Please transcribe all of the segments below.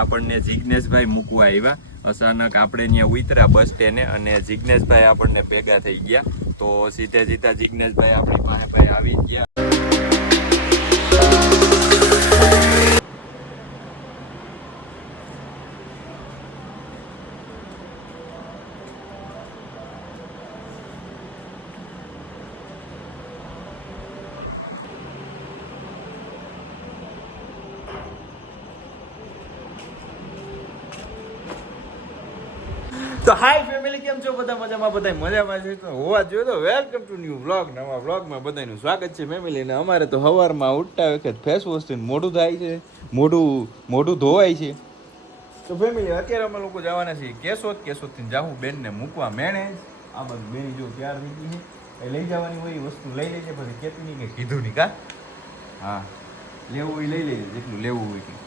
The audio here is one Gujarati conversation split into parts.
આપણને જિજ્ઞેશભાઈ મૂકવા આવ્યા. અચાનક આપણે ત્યાં ઉતર્યા બસ સ્ટેન્ડે અને જિજ્ઞેશભાઈ આપણને ભેગા થઈ ગયા. તો સીધે સીધા જિજ્ઞેશભાઈ આપણી પાસે ભાઈ આવી ગયા. તો હાય ફેમિલી, કેમ છો બધા? મજામાં? બધા મજામાં છે તો હોવા જોઈએ. તો વેલકમ ટુ ન્યુ વ્લોગ. નવા વ્લોગમાં બધાનું સ્વાગત છે ફેમિલી. ને અમારે તો સવારમાં ઉઠતા વખત ફેસ વોશ થઈને મોઢું થાય છે, મોઢું ધોવાય છે. તો ફેમિલી અત્યારે અમે લોકો જવાના છીએ કેશોદથી જાહું બેનને મૂકવા મેણે. આ બધું બેની જો તૈયાર થઈ ગઈ છે, એ લઈ જવાની હોય વસ્તુ લઈ લેજે. પછી કેતું નહીં કે કીધું નહીં કા. હા, લેવું હોય લઈ લેજે, જેટલું લેવું હોય.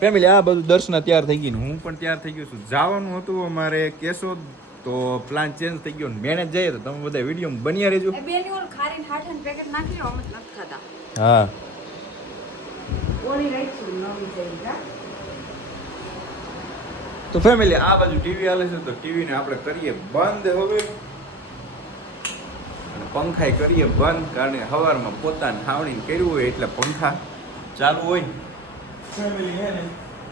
ફેમિલી આ બધું દર્શન તૈયાર થઈ ગયું, હું પણ તૈયાર થઈ ગયો છું. જવાનું હતું અમારે કેશોદ, તો પ્લાન ચેન્જ થઈ ગયો. મેનેજ જઈએ તો તમે બધા વિડીયો બન્યા રહેજો. હા, તો ફેમિલી આ બાજુ ટીવી હાલે છે, તો ટીવીને આપણે કરીએ બંધ હવે. પંખાય કરીએ બંધ, કારણ કે સવારમાં પોતાને ખાવણીને કર્યું હોય એટલે પંખા ચાલુ હોય. ફેમિલી હે ને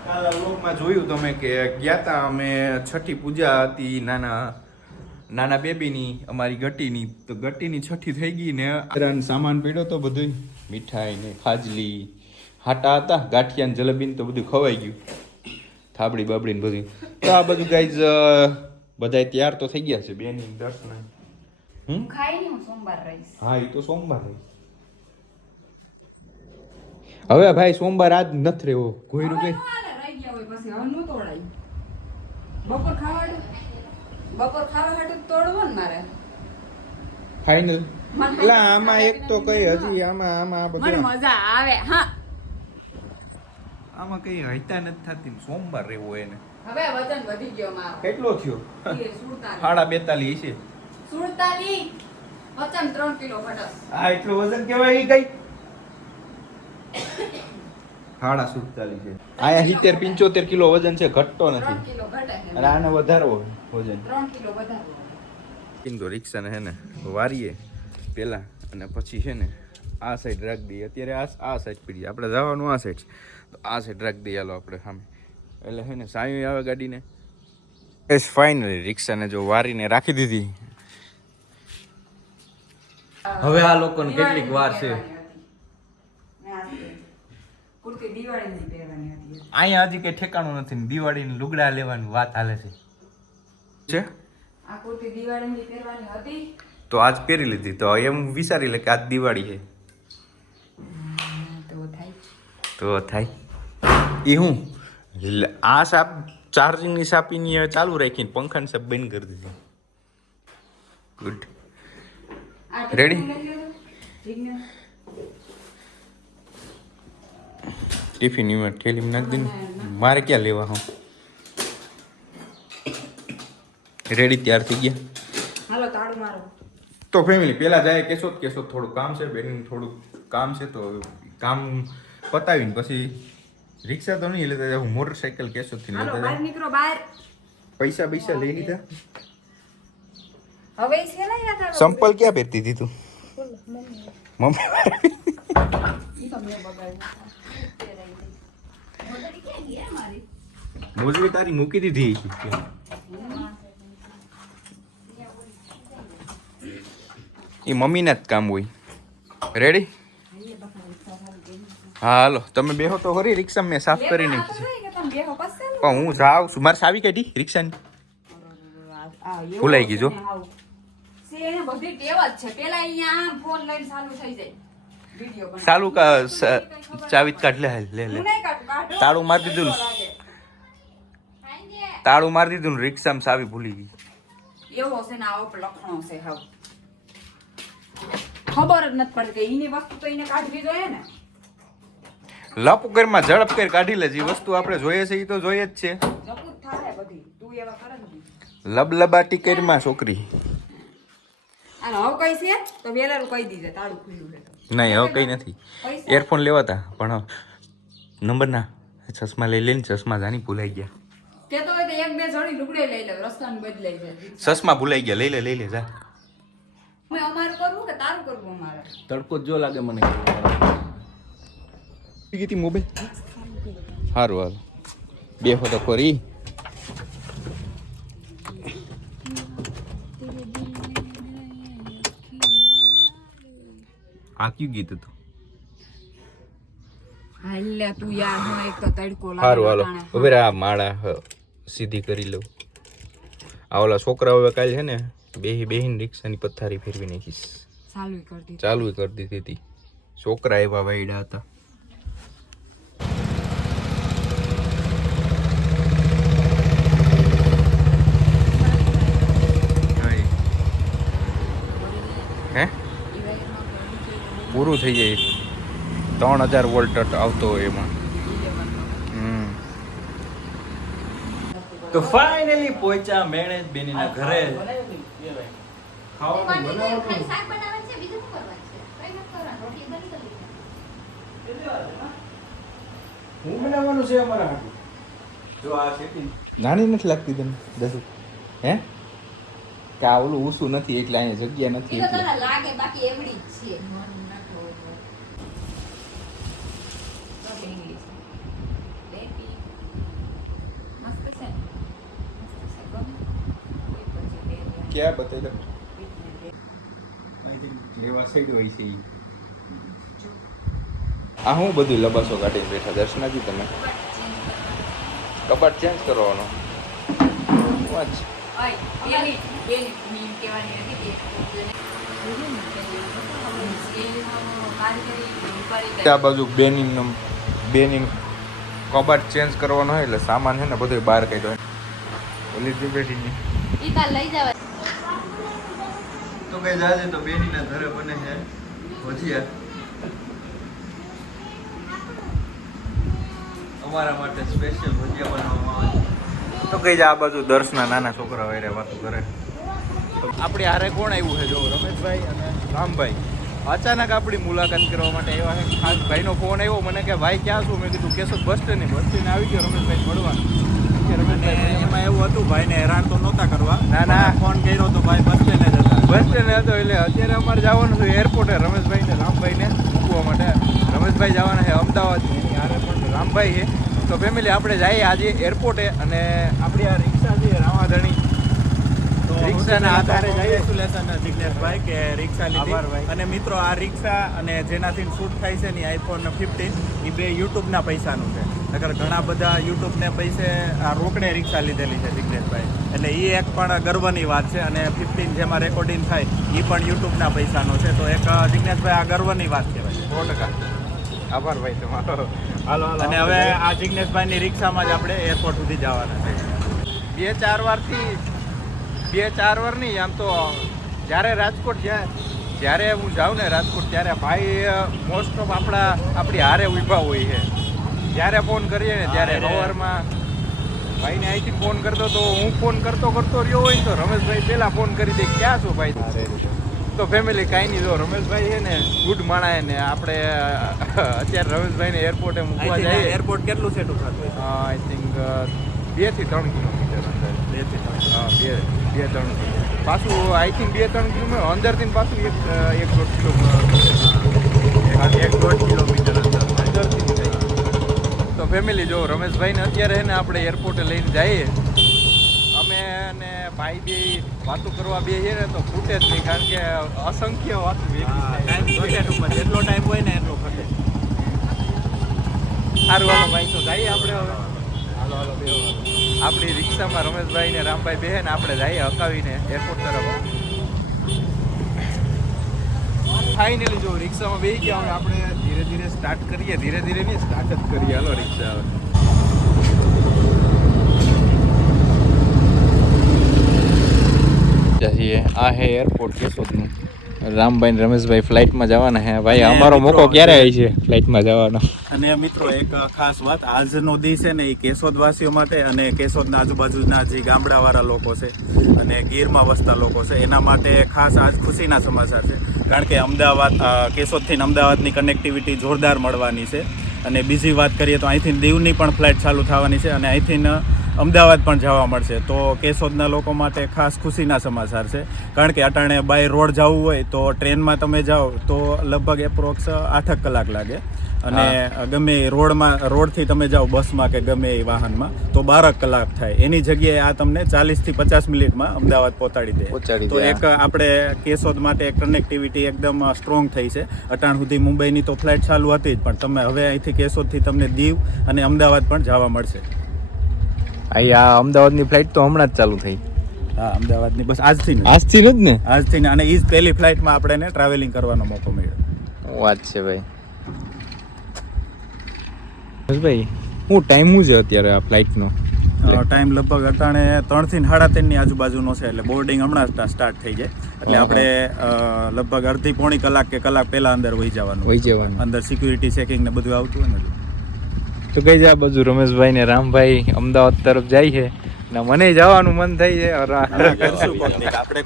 કાલા વ્લોગમાં જોયું તમે કે ગયા તા અમે, છઠ્ઠી પૂજા હતી નાના બેબીની, અમારી ગટીની. તો ગટીની છઠ્ઠી થઈ ગઈ ને સામાન પડ્યો તો બધું, મીઠાઈ ને ખાજલી હાટા હતા, ગાંઠિયા ને જલેબી તો બધું ખવાઈ ગયું, થાબડી બાબડી ને બધું. તો આ બધું ગાઈઝ બધા તૈયાર તો થઈ ગયા છે. બેની દર્શન હા, એ તો સોમવાર રહીશ. હવે ભાઈ સોમવાર આજ નથી રહેવો. કોઈનું કઈ બપોર ખાવા હાટું તોડવો ને મારે ફાઇનલ. એટલે આમાં એક તો કઈ હજી આમાં મને મજા આવે. હા, આમાં કઈ હૈતા નથી થતી. સોમવાર રહેવો એને. હવે વજન વધી ગયો મારો. કેટલો થયો? 42 છે. 47 વજન 3 કિલો ઘટસ. આ એટલું વજન કેવાય? કઈ 47 છે. આયા 70-75 કિલો વજન છે, ઘટતો નથી. 3 કિલો ઘટે છે અને આને વધારવો વજન. 3 કિલો વધારવો. કિંદો રિક્ષાને હે ને વારીએ પેલા, અને પછી છે ને આ સાઈડ રાખી દઈએ. અત્યારે આ સાઈડ પીડીએ, આપણે જવાનું આ સાઈડ, તો આ સાઈડ રાખી દઈએ હાલો આપણે સામે. એટલે છે ને સાયું આવે ગાડીને. એસ ફાઇનલી રિક્ષાને જો વારીને રાખી દીધી. હવે આ લોકોને કેટલીક વાર છે. અહીંયા હજી કઈ ઠેકાણું નથી. દિવાળીની લુગડા લેવાની વાત હાલે છે. આ કુર્તી દિવાળીની પહેરવાની હતી, તો આજ પહેરી લીધી. તો એમ વિચારી લે કે આજ દિવાળી છે, તો થાય. એ હું આ સાપ ચાર્જિંગની સાપીની ચાલુ રાખીને પંખાની સાપ બંધ કરી દીધી. ગુડ. રેડી? ટિફિન યુનિટ થેલીમાં નાખી દે. મારે ક્યાં લેવા? હું રેડી તૈયાર થઈ ગયા. હાલો તાળું મારો. તો ફેમિલી પહેલા જાય કેશોદ થોડું કામ છે, બેન થોડું કામ છે. તો કામ પતાવીને પછી રિક્ષા તો નહીં લેતા, હું મોટરસાઇકલ કેશોદથી લેતા બહાર નીકળો બહાર. પૈસા લઈ લીધા. હવે સેલાઈ સંપલ ક્યાં પહેરતી હતી તું? મમ્મી મોજડી તારી મૂકી દીધી. એ મમ્મીના જ કામ હોય. રેડી? હા હાલો, તમે બેહો તો ખરી. રિક્ષા મેં સાફ કરી નાખી છે, પણ હું જાઉં છું. મારે સાવી કાઢી રિક્ષાની, ભૂલાઈ ગઈ જો. ચાલુ ચાવી કાઢ લે. તાળું મારી દીધું ને રિક્ષામાં ચાવી ભૂલી ગઈ. એવો છે ને આવો લખણો છે. હાવ ખબર જ નથી પડતી કે એની વસ્તુ તો એને કાઢવી જોઈએ ને. લપ કરીમાં ઝડપ કરી કાઢી લે. જે વસ્તુ આપણે જોઈએ છે એ તો જોઈએ જ છે. લબલબાટી કરીમાં છોકરી. હવે કઈ છે તો વેલારું કહી દીધે તાળું ખુલ્લું છે. નહીં હવે કઈ નથી. એરફોન લેવા હતા પણ નંબર ના ચશ્મા લઈ લઈને ચશ્મા જાની ભૂલાઈ ગયા. કેતો હોય તો એક બે જોડી લુગડે લઈ લે, રસ્તામાં બદલાઈ જાય. ચશ્મા ભૂલાઈ ગયા, લઈ લે જા. મેં અમારું કરવું કે તારું કરવું અમારે? તડકો જો લાગે મને. કીધી મોબાઈલ હારું હાલ બે ફોટો કરી. આ કયું ગીત હતું? હાલ્યા તું યાર, હું એક તો તડકો લાગે. હારું હાલો હવે આ માળા સીધી કરી લઉં. આ ઓલા છોકરા હવે કાલે છે ને બેહીને રિક્ષાની પથારી ફેરવી નાખીશ. ચાલુ કરી દીધી હતી. છોકરા એવા વાયડા હતા. હે પૂરું થઈ જાય. 3000 વોલ્ટ આવતો હોય એમાં. તો ફાઇનલી પહોંચ્યા મેણેજ બેનીના ઘરે. હું બનાવવાનું છે અમારા હાટુ. જો આ શેકી નાની નથી લાગતી તને દસુ? હે કે આ ઓલું ઊંસું નથી એટલે અહીંયા જગ્યા નથી એટલે લાગે, બાકી એવડી જ છે. ક્યાં બતાવી દો. લેવા સાઈડ હોય છે ઈ. આ હું બધું લબાસો કાઢીને બેઠા દર્શનાજી તમે. કબાટ ચેન્જ કરવાનો. આ બાજુ બેની કબાટ ચેન્જ કરવાનો હોય એટલે સામાન છે ને બધું બહાર કાઢ્યો. ઓલી જ બેઠી તો કઈ જાજે તો બેનીના ઘરે બને છે ભજીયા. અમારા માટે સ્પેશિયલ ભજીયા બનાવવામાં આવે છે. તો કઈ આ બાજુ દર્શના નાના છોકરા હોય વાતો કરે. આપણી હારે કોણ આવ્યું છે જો રમેશભાઈ અને રામભાઈ. અચાનક આપણી મુલાકાત કરવા માટે આવ્યા છે. ખાસ ભાઈનો ફોન આવ્યો મને કે ભાઈ ક્યાં છું? મેં કીધું કેશોદ બસ સ્ટેન્ડ આવી ગયો રમેશભાઈ મળવા. એમાં એવું હતું ભાઈને હેરાન તો નહોતા કરવા. ના ફોન કર્યો તો ભાઈ બસ સ્ટેન્ડ જ હતા. બસ સ્ટેન્ડ હતો એટલે અત્યારે અમારે જવાનું છે એરપોર્ટે રમેશભાઈ ને રામભાઈને મૂકવા માટે. રમેશભાઈ જવાના છે અમદાવાદ. એની હારે પણ રામભાઈ છે. તો ફેમિલી આપણે જઈએ આજે એરપોર્ટે અને આપણી આ રિક્ષા છે રામાધણી. રિક્ષાના આધારે જઈએ સુલેશન જિગ્નેશભાઈ કે રિક્ષા લીધી. અને મિત્રો આ રિક્ષા અને જેનાથી શૂટ થાય છે ને iPhone 15 એ બે યુટ્યુબના પૈસાનું છે. નકર ઘણા બધા યુટ્યુબને પૈસે આ રોકડે રિક્ષા લીધેલી છે જિગ્નેશભાઈ. એટલે એ એક પણ ગર્વની વાત છે. અને 15 જેમાં રેકોર્ડિંગ થાય એ પણ યુટ્યુબના પૈસાનો છે. તો એક જિગ્નેશભાઈ આ ગર્વની વાત કહેવાય. 100% આભાર ભાઈ તમારો. હાલો અને હવે આ જિગ્નેશભાઈની રિક્ષામાં જ આપણે એરપોર્ટ સુધી જવાના છે. 2-4 વાર નહીં આમ તો જ્યારે રાજકોટ જ્યારે હું જાઉં ને રાજકોટ ત્યારે ભાઈ મોસ્ટ ઓફ આપણી હારે ઊભા હોય છે. જ્યારે ફોન કરીએ ને ત્યારે સવારમાં ભાઈને અહીંથી ફોન કરતો તો હું ફોન કરતો રહ્યો હોય તો રમેશભાઈ પહેલાં ફોન કરી દે ક્યાં છો ભાઈ. તો ફેમિલી કાંઈ નહીં. જો રમેશભાઈ છે ને ગુડ માણા ને આપણે અત્યારે રમેશભાઈને એરપોર્ટે મૂકવા જઈએ. એરપોર્ટ કેટલું સેટું થતું? આઈ થિંક 2 થી 3 કિલોમીટર અંદર. 2 થી 3. હા 2-3 પાછું આઈ થિંક 2-3 કિલોમીટર અંદરથી પાછું 1-1.5 કિલોમીટર અંદરથી થાય. તો ફેમિલી જો રમેશભાઈને અત્યારે છે ને આપણે એરપોર્ટે લઈને જઈએ. અમે અને ભાઈ બે વાતો કરવા બેસીએ ને તો ખૂટે જ નહીં કારણ કે અસંખ્ય વાતો જેટલો ટાઈમ હોય ને એટલો ખટે. સારું હાલો ભાઈ તો જઈએ આપણે હવે. હાલો બે આપણી રિક્ષામાં રમેશભાઈ ને રામભાઈ બેહે ને આપણે જઈએ હકાવીને એરપોર્ટ તરફ. ફાઇનલી જો રિક્ષામાં બેસી ગયા હવે આપણે ધીરે ધીરે સ્ટાર્ટ કરીએ. ધીરે નહીં સ્ટાર્ટ જ કરીએ. હાલો રિક્ષા હવે. આ હે એરપોર્ટ કેશોદનું. રામભાઈ ને રમેશભાઈ ફ્લાઇટમાં જવાના હે. ભાઈ અમારો મોકો ક્યારે આવી છે ફ્લાઇટમાં જવાનો? અને મિત્રો એક ખાસ વાત, આજનો દિવસ છે ને એ કેશોદવાસીઓ માટે અને કેશોદના આજુબાજુના જે ગામડાવાળા લોકો છે અને ગીરમાં વસતા લોકો છે એના માટે ખાસ આજ ખુશીના સમાચાર છે. કારણ કે અમદાવાદ કેશોદથી અમદાવાદની કનેક્ટિવિટી જોરદાર મળવાની છે. અને બીજી વાત કરીએ તો અહીંથી દીવની પણ ફ્લાઇટ ચાલુ થવાની છે અને અહીંથી અમદાવાદ પણ જવા મળશે. તો કેશોદના લોકો માટે ખાસ ખુશીના સમાચાર છે, કારણ કે અટાણે બાય રોડ જવું હોય તો ટ્રેનમાં તમે જાઓ તો લગભગ એપ્રોક્સ 8 કલાક લાગે અને ગમે રોડથી તમે જાઓ બસમાં કે ગમે એ વાહનમાં તો 12 કલાક થાય. એની જગ્યાએ આ તમને 40 થી 50 મિનિટમાં અમદાવાદ પહોંચાડી દે. તો એક આપણે કેશોદ માટે કનેક્ટિવિટી એકદમ સ્ટ્રોંગ થઈ છે. અટાણ સુધી મુંબઈની તો ફ્લાઇટ ચાલુ હતી જ, પણ તમે હવે અહીંથી કેશોદથી તમને દીવ અને અમદાવાદ પણ જવા મળશે. આ અમદાવાદની ફ્લાઇટ તો હમણાં જ ચાલુ થઈ. હા, અમદાવાદની બસ આજથી જ ને અને એ જ પહેલી ફ્લાઇટમાં આપણે ટ્રાવેલિંગ કરવાનો મોકો મળ્યો. વાત છે ભાઈ. ભાઈ હું ટાઈમ શું છે અત્યારે આ ફ્લાઇટનો? ટાઈમ લગભગ અટાણે 3 થી 3:30 ની આજુબાજુનો છે, એટલે બોર્ડિંગ હમણાં સ્ટાર્ટ થઈ જાય એટલે આપણે લગભગ અડધી પોણી કલાક કે કલાક પહેલા અંદર વહી જવાનું. અંદર સિક્યુરિટી ચેકિંગ ને બધું આવતું હોય ને. તો કઈ છે આ બાજુ રમેશભાઈ ને રામભાઈ અમદાવાદ તરફ જાય છે ને મને જવાનું મન થઈ છે. કરશું આપણે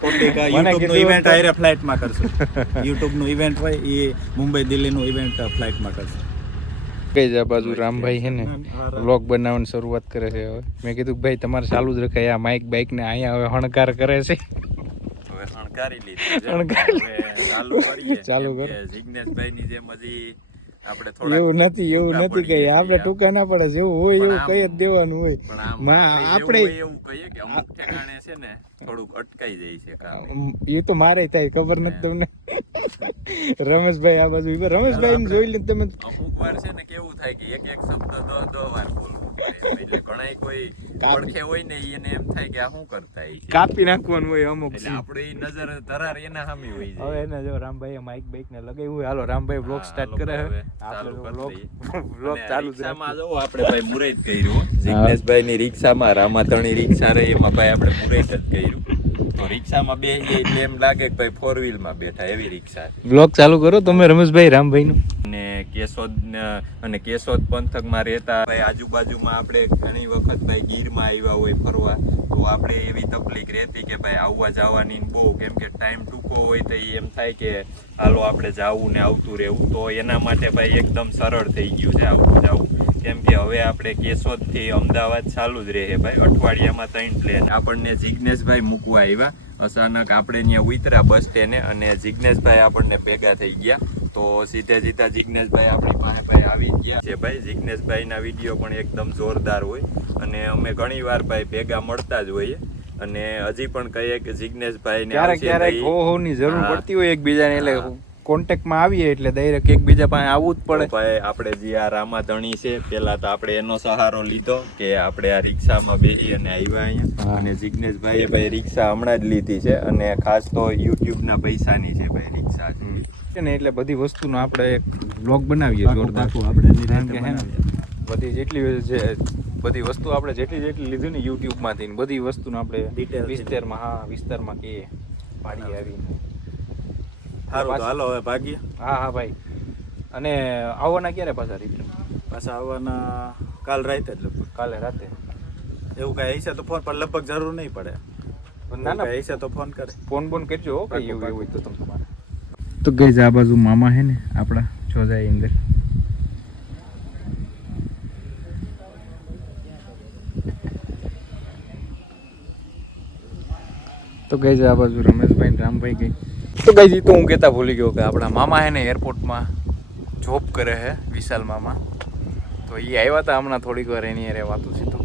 YouTube નું ઇવેન્ટ આયરે ફ્લાઇટમાં કરશું. YouTube નું ઇવેન્ટ હોય એ મુંબઈ દિલ્હી નું ઇવેન્ટ ફ્લાઇટમાં કરશું. કઈ છે આ બાજુ રામભાઈ છે ને વ્લોગ બનાવવાની શરૂઆત કરે છે. હવે મેં કીધું ભાઈ તમારે ચાલુ જ રખાય, આ માઇક બાઇક ને અહીંયા હવે હણકાર કરે છે. હવે હણકારી લીધી, ચાલુ કરો. જિગ્નેશભાઈ ની જેમ હજી આપણે થોડા એવું નથી કઈ આપણે ટૂંકા ના પડે, જેવું હોય એવું કઈ જ દેવાનું હોય. આપણે એવું કહીએ કે અમુક ઠેકાણે છે ને થોડુંક અટકાઈ જાય છે કામ. એ તો મારે થાય, ખબર નથી તમને. રમેશભાઈ આ બાજુ રમેશભાઈ જોઈ લે તમે. અમુક વાર છે ને કેવું થાય કે એક શબ્દ 10 વાર બોલવું પડે, એટલે ઘણાય કોઈ ઓળખે હોય ને એને એમ થાય કે આ શું કરતા છે, કાપી નાખવાનું હોય અમુક. એટલે આપણી નજર ધરાર એના સામે હોય છે. હવે એને જો રામભાઈ માઇક બાઇક ને લગાવ્યું હોય. હાલો રામભાઈ બ્લોગ સ્ટાર્ટ કરે છે. બ્લોગ ચાલુ છે. જો આપણે ભાઈ મુરૈત કર્યું જિગ્નેશભાઈ ની રિક્ષામાં, રામાતણી રિક્ષા રહી એમાં ભાઈ આપણે મુરૈત જ કર્યું. તો રિક્ષામાં બેસી જાય એટલે એમ લાગે કે ભાઈ 4 વ્હીલમાં બેઠા એવી રિક્ષા. બ્લોગ ચાલુ કરો તમે રમેશભાઈ રામભાઈ નું. અને કેશોદ પંથકમાં રહેતા ભાઈ આજુબાજુમાં આપણે ઘણી વખત ભાઈ ગીરમાં આવ્યા હોય ફરવા, તો આપણે એવી તકલીફ રહેતી કે ભાઈ આવવા જવાની બહુ, કેમ કે ટાઈમ ટૂંકો હોય તો એમ થાય કે હાલો આપણે જાવું ને આવતું રહેવું. તો એના માટે ભાઈ એકદમ સરળ થઈ ગયું છે આવતું જવું, કેમ કે હવે આપણે કેશોદથી અમદાવાદ ચાલુ જ રહે ભાઈ. અઠવાડિયામાં 3 પ્લેન. આપણને જિગ્નેશભાઈ મૂકવા આવ્યા, અચાનક આપણે ત્યાં ઉતર્યા બસ સ્ટેન્ડે અને જિગ્નેશભાઈ આપણને ભેગા થઈ ગયા. તો સીધા જિગ્નેશભાઈ આપણી પાસે ભાઈ આવી ગયા છે. ભાઈ જિગ્નેશભાઈના વિડીયો પણ એકદમ જોરદાર હોય અને અમે ઘણી વાર ભાઈ ભેગા મળતા જ હોઈએ. અને હજી પણ કહીએ કે જિગ્નેશભાઈને ક્યારેક ની જરૂર પડતી હોય એકબીજાને, એટલે કોન્ટેક્ટમાં આવીએ એટલે ડાયરેક્ટ એકબીજા પાસે આવવું જ પડે. ભાઈ આપણે જે આ રામાધણી છે પેલા તો આપણે એનો સહારો લીધો કે આપણે આ રિક્ષામાં બેસી અને આવ્યા અહીંયા. અને જિગ્નેશભાઈએ ભાઈ રિક્ષા હમણાં જ લીધી છે અને ખાસ તો યુટ્યુબના પૈસાની છે ભાઈ રિક્ષા છે ને, એટલે બધી વસ્તુનો આપણે એક બ્લોગ બનાવીએ જોરદાર. બધી બધી વસ્તુ આપણે જેટલી લીધી ને યુટ્યુબમાંથી બધી વસ્તુનો આપણે વિસ્તારમાં કહીએ પાડીએ આવી. સારું તો હાલો હવે ભાગીએ. હા ભાઈ. અને આવવાના ક્યારે પાછા રિટર્ન? પાછા આવવાના કાલ રાતે જ લગભગ. કાલે રાતે એવું કઈ હશે તો ફોન પર લગભગ જરૂર નહીં પડે. ના હશે તો ફોન કરે. ફોન કરજો કઈ એવું હોય તો તમારે. તો ગઈ આ બાજુ મામા હે ને આપણા જો જાય અંદર. તો ગઈ આ બાજુ રમેશભાઈ ને રામભાઈ ગઈ. તો ગઈ તો હું કહેતા ભૂલી ગયો કે આપણા મામા હે ને એરપોર્ટમાં જોબ કરે છે, વિશાલ મામા. તો એ આવ્યા હતા હમણાં થોડીક વાર એની અરે વાતું સીધું.